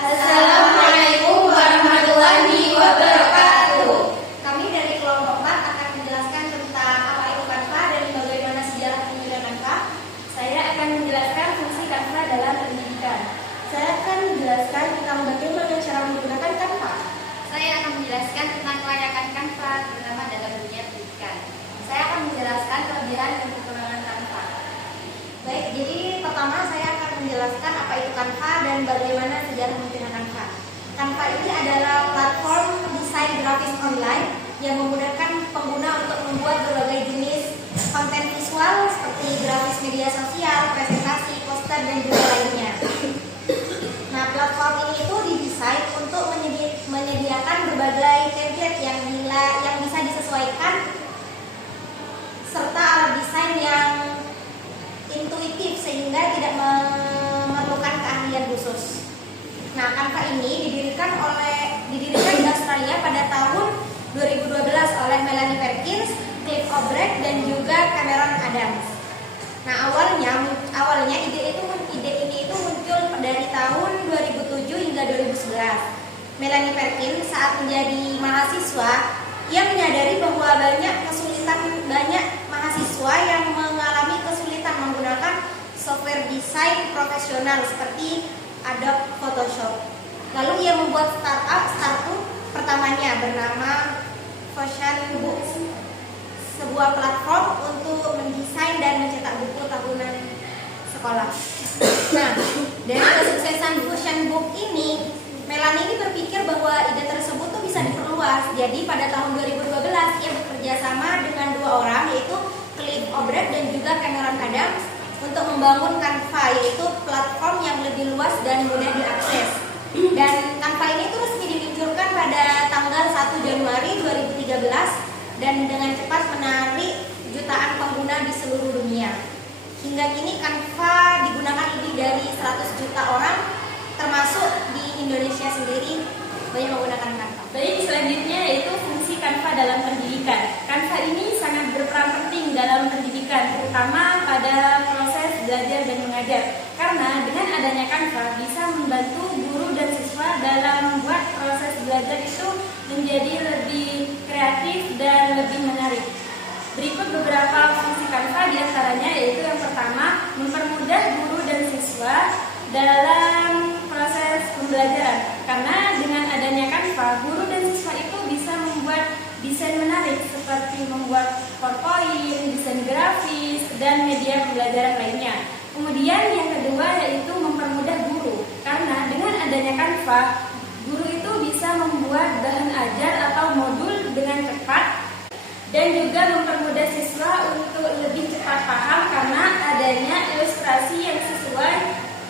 Assalamualaikum warahmatullahi wabarakatuh. Kami dari kelompok 4 akan menjelaskan tentang apa itu Canva dan bagaimana sejarah penggunaan Canva. Saya akan menjelaskan fungsi Canva dalam pendidikan. Saya akan menjelaskan tentang bagaimana cara menggunakan Canva. Saya akan menjelaskan tentang kelayakan Canva, terutama dalam dunia pendidikan. Saya akan menjelaskan kelebihan dan kekurangan Canva. Baik, jadi pertama saya akan menjelaskan apa itu Canva dan bagaimana sejarah penggunaan Canva. Canva ini adalah platform desain grafis online yang memudahkan pengguna untuk membuat berbagai jenis konten visual seperti grafis media sosial, presentasi, poster, dan juga lainnya. Nah, platform ini itu didesain untuk menyediakan berbagai template yang bisa disesuaikan serta alat desain yang intuitif sehingga tidak memerlukan keahlian khusus. Nah, Canva ini didirikan di Australia pada tahun 2012 oleh Melanie Perkins, Cliff O'Brien, dan juga Cameron Adams. Nah, awalnya ide ini itu muncul dari tahun 2007 hingga 2011. Melanie Perkins saat menjadi mahasiswa, ia menyadari bahwa banyak mahasiswa yang mengalami kesulitan menggunakan software desain profesional seperti Adobe Photoshop. Lalu ia membuat startup pertamanya bernama Fusion Books, sebuah platform untuk mendesain dan mencetak buku tahunan sekolah. Nah, dari kesuksesan Fusion Book ini, Melanie ini berpikir bahwa ide tersebut tuh bisa diperluas. Jadi pada tahun 2012 ia bekerja sama dengan dua orang, yaitu Cliff O'Brien dan juga Cameron Adams, untuk membangun Canva, yaitu platform yang lebih luas dan mudah diakses. Dan Canva ini tuh resmi diluncurkan pada tanggal 1 Januari 2013 dan dengan cepat menarik jutaan pengguna di seluruh dunia. Hingga kini Canva digunakan lebih dari 100 juta orang, termasuk di Indonesia sendiri banyak menggunakan Canva. Baik, selanjutnya yaitu fungsi Canva dalam pendidikan. Canva ini sangat berperan penting dalam pendidikan, terutama pada proses belajar dan mengajar. Karena dengan adanya Canva bisa membantu guru dan siswa dalam membuat proses belajar itu menjadi lebih kreatif dan lebih menarik. Berikut beberapa fungsi Canva, diantaranya yaitu yang pertama, mempermudah guru dan siswa dalam proses pembelajaran. Karena dengan adanya Canva, guru dan siswa itu bisa membuat desain menarik seperti membuat PowerPoint, desain grafis, dan media pembelajaran lainnya. Kemudian yang kedua yaitu mempermudah guru. Karena dengan adanya Canva, guru itu bisa membuat bahan ajar atau modul dengan cepat dan juga mempermudah siswa untuk lebih cepat paham karena adanya ilustrasi yang sesuai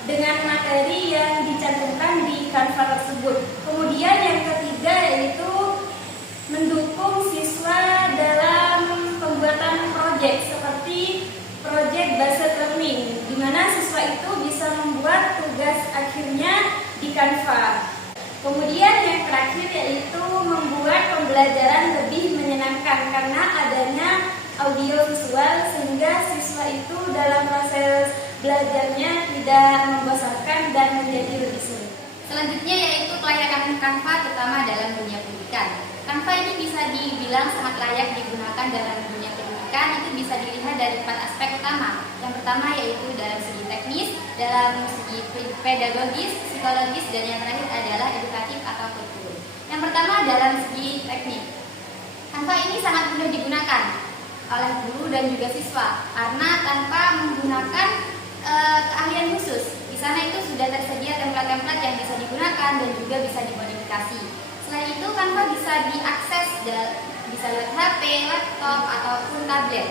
dengan materi yang dicantumkan di Canva tersebut. Kemudian yang ketiga yaitu mendukung siswa dalam pembuatan proyek seperti project based learning, di mana siswa itu bisa membuat tugas akhirnya di Canva. Kemudian yang terakhir yaitu membuat pembelajaran lebih menyenangkan karena adanya audio visual sehingga siswa itu dalam proses belajarnya tidak membosankan dan menjadi lebih seru. Selanjutnya yaitu kelayakan Canva, terutama dalam dunia pendidikan. Canva ini bisa dibilang sangat layak digunakan dalam dunia pendidikan. Itu bisa dilihat dari 4 aspek utama. Yang pertama yaitu dalam segi teknis, dalam segi pedagogis, psikologis, dan yang terakhir adalah edukatif atau kultur. Yang pertama dalam segi teknik. Canva ini sangat mudah digunakan oleh guru dan juga siswa karena tanpa menggunakan keahlian khusus. Di sana itu sudah tersedia template-template yang bisa digunakan dan juga bisa dimodifikasi. Selain itu, Canva bisa diakses bisa lewat HP, laptop, ataupun tablet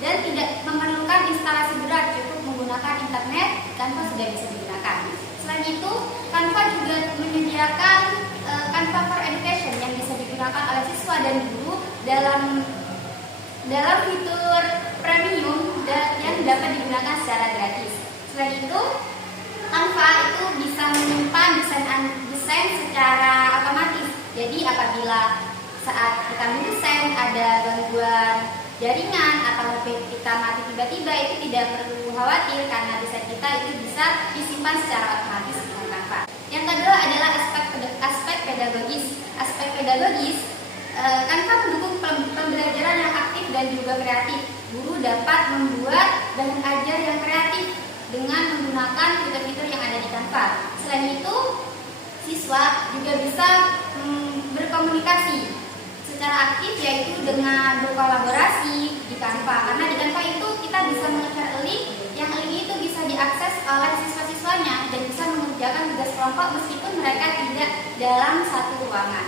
dan tidak memerlukan instalasi berat, cukup menggunakan internet, Canva sudah bisa digunakan. Selain itu, Canva juga menyediakan Canva for Education yang bisa digunakan oleh siswa dan guru dalam fitur premium yang dapat digunakan secara gratis. Selain itu, Canva itu bisa menyimpan desain secara otomatis. Jadi apabila saat kita mendesain ada gangguan jaringan atau kita mati tiba-tiba, itu tidak perlu khawatir karena desain kita itu bisa disimpan secara otomatis dengan Canva. Yang kedua adalah aspek pedagogis. Aspek pedagogis, Canva mendukung pembelajaran yang aktif dan juga kreatif. Guru dapat membuat bahan ajar yang kreatif dengan menggunakan fitur-fitur yang ada di Canva. Selain itu, siswa juga bisa berkomunikasi secara aktif, yaitu dengan berkolaborasi di Canva. Karena di Canva itu kita bisa meng-share link, yang link itu bisa diakses oleh siswa-siswanya dan bisa mengerjakan tugas kelompok meskipun mereka tidak dalam satu ruangan.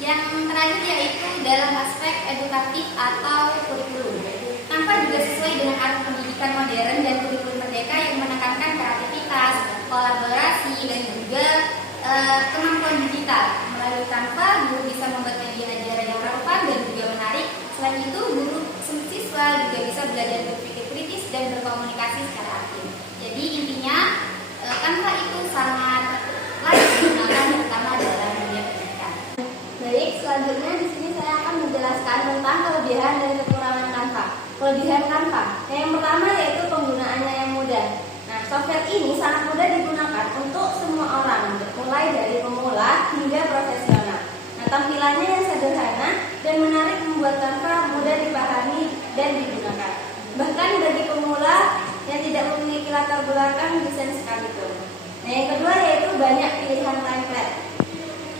Yang terakhir yaitu dalam aspek edukatif atau kurikulum. Canva juga sesuai dengan arus pendidikan modern dan kurikulum merdeka yang menekankan kreativitas, kolaborasi, dan juga kemampuan digital. Melalui Canva, guru bisa membuat media ajaran yang relevan dan juga menarik. Selain itu, guru siswa juga bisa belajar berpikir kritis dan berkomunikasi secara aktif. Jadi intinya, Canva itu sangat layak digunakan terutama dalam dunia pendidikan. Baik, selanjutnya di sini saya akan menjelaskan tentang kelebihan dan kekurangan Canva. Kelebihan Canva, yang pertama yaitu penggunaannya yang mudah. Nah, software ini sangat mudah digunakan untuk semua orang, mulai dari pemula hingga profesional. Nah, tampilannya yang sederhana dan menarik membuat Canva mudah dipahami dan digunakan. Bahkan bagi pemula yang tidak memiliki latar belakang desain sekalipun. Nah, yang kedua yaitu banyak pilihan template.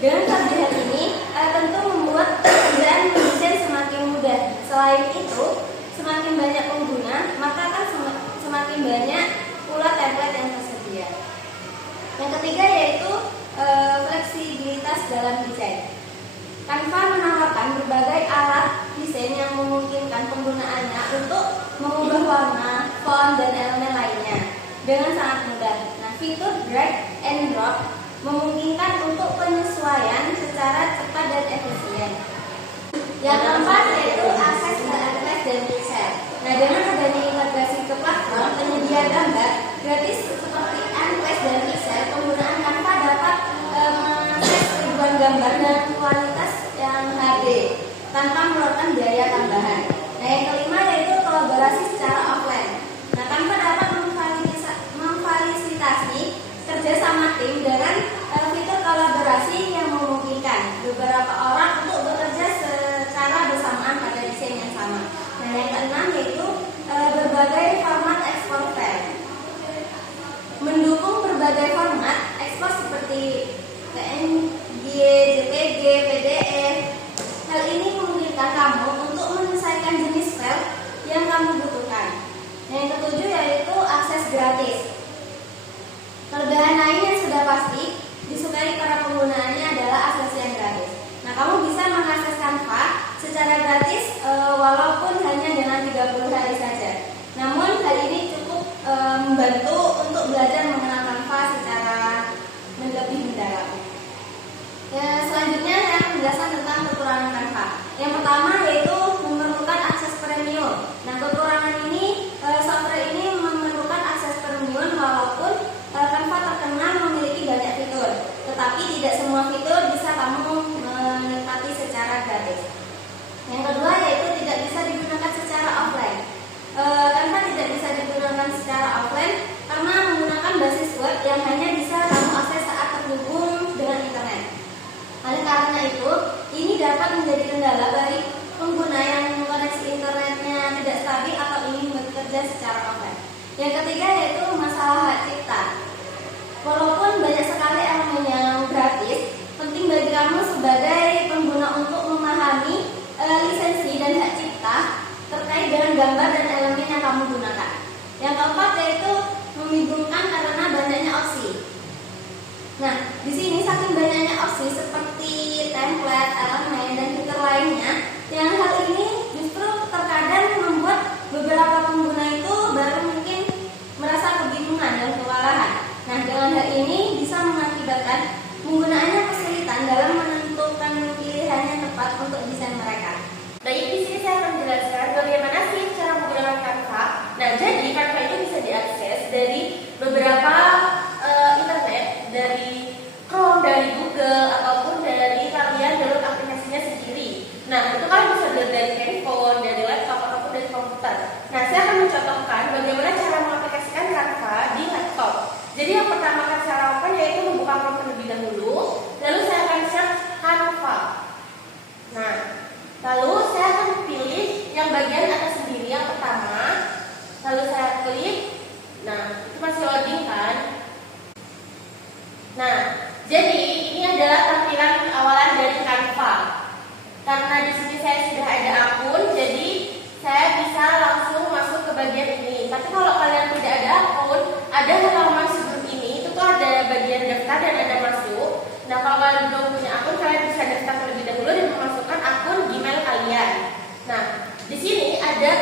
Dengan kelebihan ini tentu membuat pekerjaan mendesain semakin mudah. Selain itu, semakin banyak pengguna, maka akan semakin banyak pula template yang tersedia. Yang ketiga yaitu fleksibilitas dalam desain. Canva menawarkan berbagai alat desain yang memungkinkan penggunaannya untuk mengubah warna, font, dan elemen lainnya dengan sangat mudah. Nah, fitur drag and drop memungkinkan untuk penyesuaian secara cepat dan efisien. Yang keempat yaitu akses ke Advanced dan Pixel. Nah, dengan adanya integrasi ke platform penyedia gambar gratis seperti Advanced dan Pixel, penggunaan Canva dapat mengakses ribuan gambar dengan kualitas yang HD tanpa mengeluarkan biaya tambahan. Nah, yang kelima yaitu kolaborasi secara offline. Nah, Canva dapat memfasilitasi kerjasama tim dengan fitur kolaborasi yang memungkinkan beberapa orang untuk bekerja secara bersamaan pada desain yang sama. Nah, yang keenam yaitu berbagai format ekspor file. Mendukung berbagai format ekspor seperti PNG, JPG, PDF. Hal ini memungkinkan kamu untuk menyelesaikan jenis file yang kamu butuhkan. Nah, yang ketujuh yaitu akses gratis. Kelebihan lain yang sudah pasti disukai para penggunaannya adalah akses yang gratis. Nah, kamu bisa mengakses Canva secara gratis walaupun hanya dengan 30 hari saja. Namun hal ini cukup membantu untuk belajar mengenal Canva secara lebih mendalam. Selanjutnya saya akan menjelaskan tentang kekurangan Canva. Yang pertama yaitu memerlukan akses premium. Nah, kekurangan ini software ini memerlukan akses premium walaupun Canva terkenal memiliki banyak fitur, tetapi tidak semua fitur bisa kamu menikmati secara gratis. Yang kedua yaitu tidak bisa digunakan secara offline. Canva tidak bisa digunakan secara offline karena menggunakan basis web yang hanya bisa kamu akses saat terhubung dengan internet. Oleh karena itu, ini dapat menjadi kendala bagi pengguna yang koneksi internetnya tidak stabil atau ingin bekerja secara offline. Yang ketiga yaitu masalah hak cipta. Walaupun banyak sekali elemen yang gratis, penting bagi kamu sebagai pengguna untuk memahami lisensi dan hak cipta terkait dengan gambar dan elemen yang kamu gunakan. Yang keempat yaitu membingungkan karena banyaknya opsi. Nah, di sini saking banyaknya opsi seperti template, elemen, dan fitur lainnya, yang hal ini justru terkadang membuat beberapa pengguna itu baru mungkin merasa kebingungan dan kewalahan. Nah, dengan hal ini bisa mengakibatkan penggunaannya kesulitan dalam menentukan pilihan yang tepat untuk desain mereka. Baik, di sini saya akan menjelaskan bagaimana sih cara menggunakan Canva. Nah, jadi Canva itu bisa diakses dari beberapa internet, dari Chrome, dari Google, ataupun dari kalian download aplikasinya sendiri. Nah, itu kan bisa dari handphone, dari laptop, ataupun dari komputer. Nah, saya akan mencontohkan bagaimana cara mengaplikasikan Canva di laptop. Jadi yang pertama kali saya lakukan yaitu membuka Nah, jadi ini adalah tampilan awalan dari Canva. Karena di sini saya sudah ada akun, jadi saya bisa langsung masuk ke bagian ini. Tapi kalau kalian tidak ada akun, ada halaman sebelum ini, itu tuh ada bagian daftar dan ada masuk. Nah, kalau kalian belum punya akun, kalian bisa daftar terlebih dahulu dan memasukkan akun Gmail kalian. Nah, di sini ada,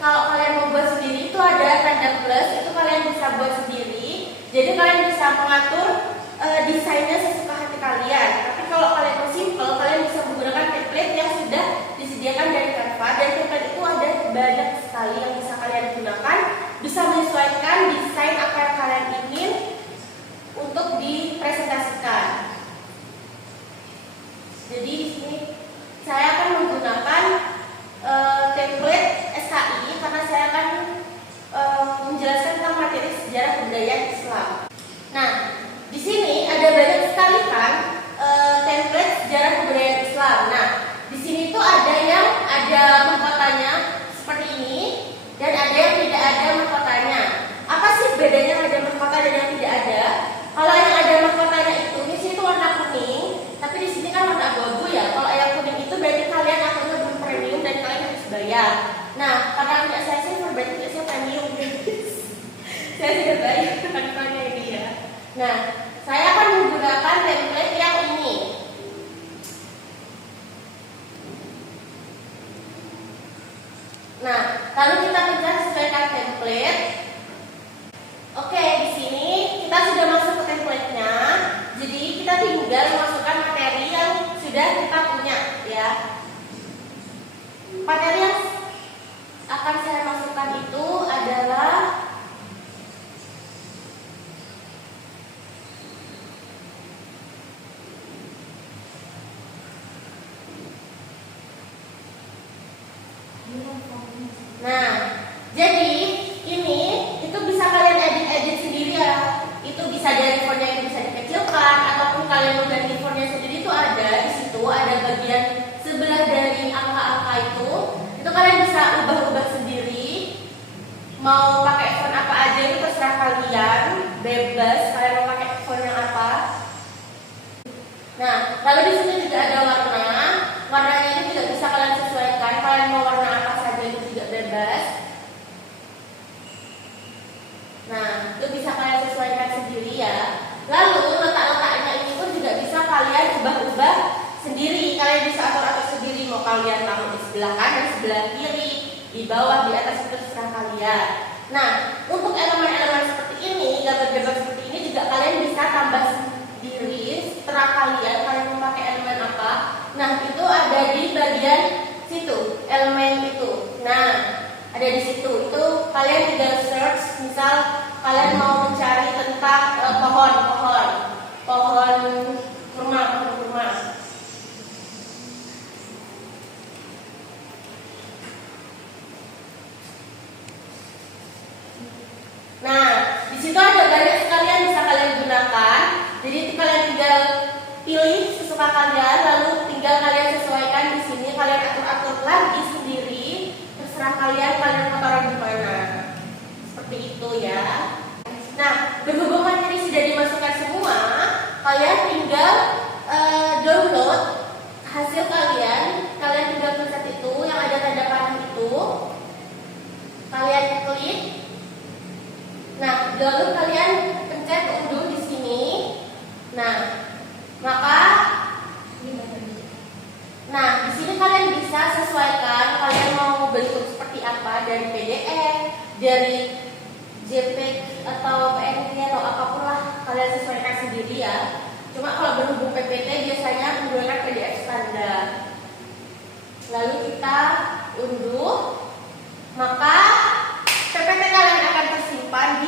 kalau kalian mau buat sendiri itu ada tanda plus, itu kalian bisa buat sendiri. Jadi kalian bisa mengatur desainnya sesuka hati kalian. Tapi kalau kalian mau simple, kalian bisa menggunakan template yang sudah disediakan dari Canva. Dan template itu ada banyak sekali yang bisa kalian gunakan, bisa menyesuaikan desain apa yang kalian ingin untuk dipresentasikan. Jadi di sini saya akan menggunakan template SKI karena saya akan menjelaskan tentang materi sejarah kebudayaan Islam. Nah, di sini ada banyak sekali kan template sejarah kebudayaan Islam. Nah, di sini tuh ada yang ada mahkotanya seperti ini dan ada yang tidak ada mahkotanya. Apa sih bedanya ada mahkota dan yang tidak ada? Kalau yang ada mahkotanya itu di sini tuh warna kuning, tapi di sini kan warna abu-abu ya. Kalau yang kuning itu berarti kalian akunnya belum premium dan kalian harus bayar. Nah, karena punya saya sih berarti saya premium. Saya sudah bayar kantornya ini ya. Nah, saya akan menggunakan template yang ini. Nah, lalu kita pencet sesuaikan template. Oke, di sini kita sudah masuk ke template-nya. Jadi kita tinggal masukkan materi yang sudah kita punya ya. Materi yang akan saya masukkan itu adalah nah, jadi ini itu bisa kalian edit sendiri ya. Itu bisa dari fontnya itu bisa dikecilkan ataupun kalian mau ganti fontnya sendiri itu ada di situ, ada bagian sebelah dari angka-angka itu kalian bisa ubah-ubah sendiri. Mau pakai font apa aja itu terserah kalian, bebas kalian mau pakai font yang apa. Nah, lalu di sini juga ada warna. Warnanya ini juga bisa kalian sesuaikan. Kalian mau warna apa saja itu juga bebas. Nah, itu bisa kalian sesuaikan sendiri ya. Lalu letak-letaknya ini pun juga bisa kalian ubah-ubah sendiri. Kalian bisa atur-atur sendiri. Mau kalian taruh di sebelah kanan, sebelah kiri, di bawah, di atas, itu terserah kalian. Nah, untuk elemen-elemen seperti ini, gambar-gambar seperti ini juga kalian bisa tambah sendiri. Setelah kalian mau pakai elemen apa. Nah, itu ada di bagian situ, elemen itu. Nah, ada di situ. Itu kalian tinggal search. Misal kalian mau mencari tentang pohon kurma. Nah, di situ ada banyak sekali yang bisa kalian gunakan. Jadi itu kalian tinggal pilih sesuka kalian, lalu tinggal kalian sesuaikan di sini. Kalian atur-atur lagi sendiri. Terserah kalian mau taruh di mana. Seperti itu ya. Nah, berhubung materi sudah dimasukkan semua, kalian tinggal download hasil kalian. Kalian tinggal pencet itu yang ada tanda panah itu. Kalian klik. Nah, lalu kalian pencet unduh di sini. Nah, di sini kalian bisa sesuaikan kalian mau bentuk seperti apa, dari PDF, dari JPEG atau PNG atau apapun lah, kalian sesuaikan sendiri ya. Cuma kalau berhubung PPT biasanya menggunakan PDF standar. Lalu kita unduh, maka PPT kalian akan tersimpan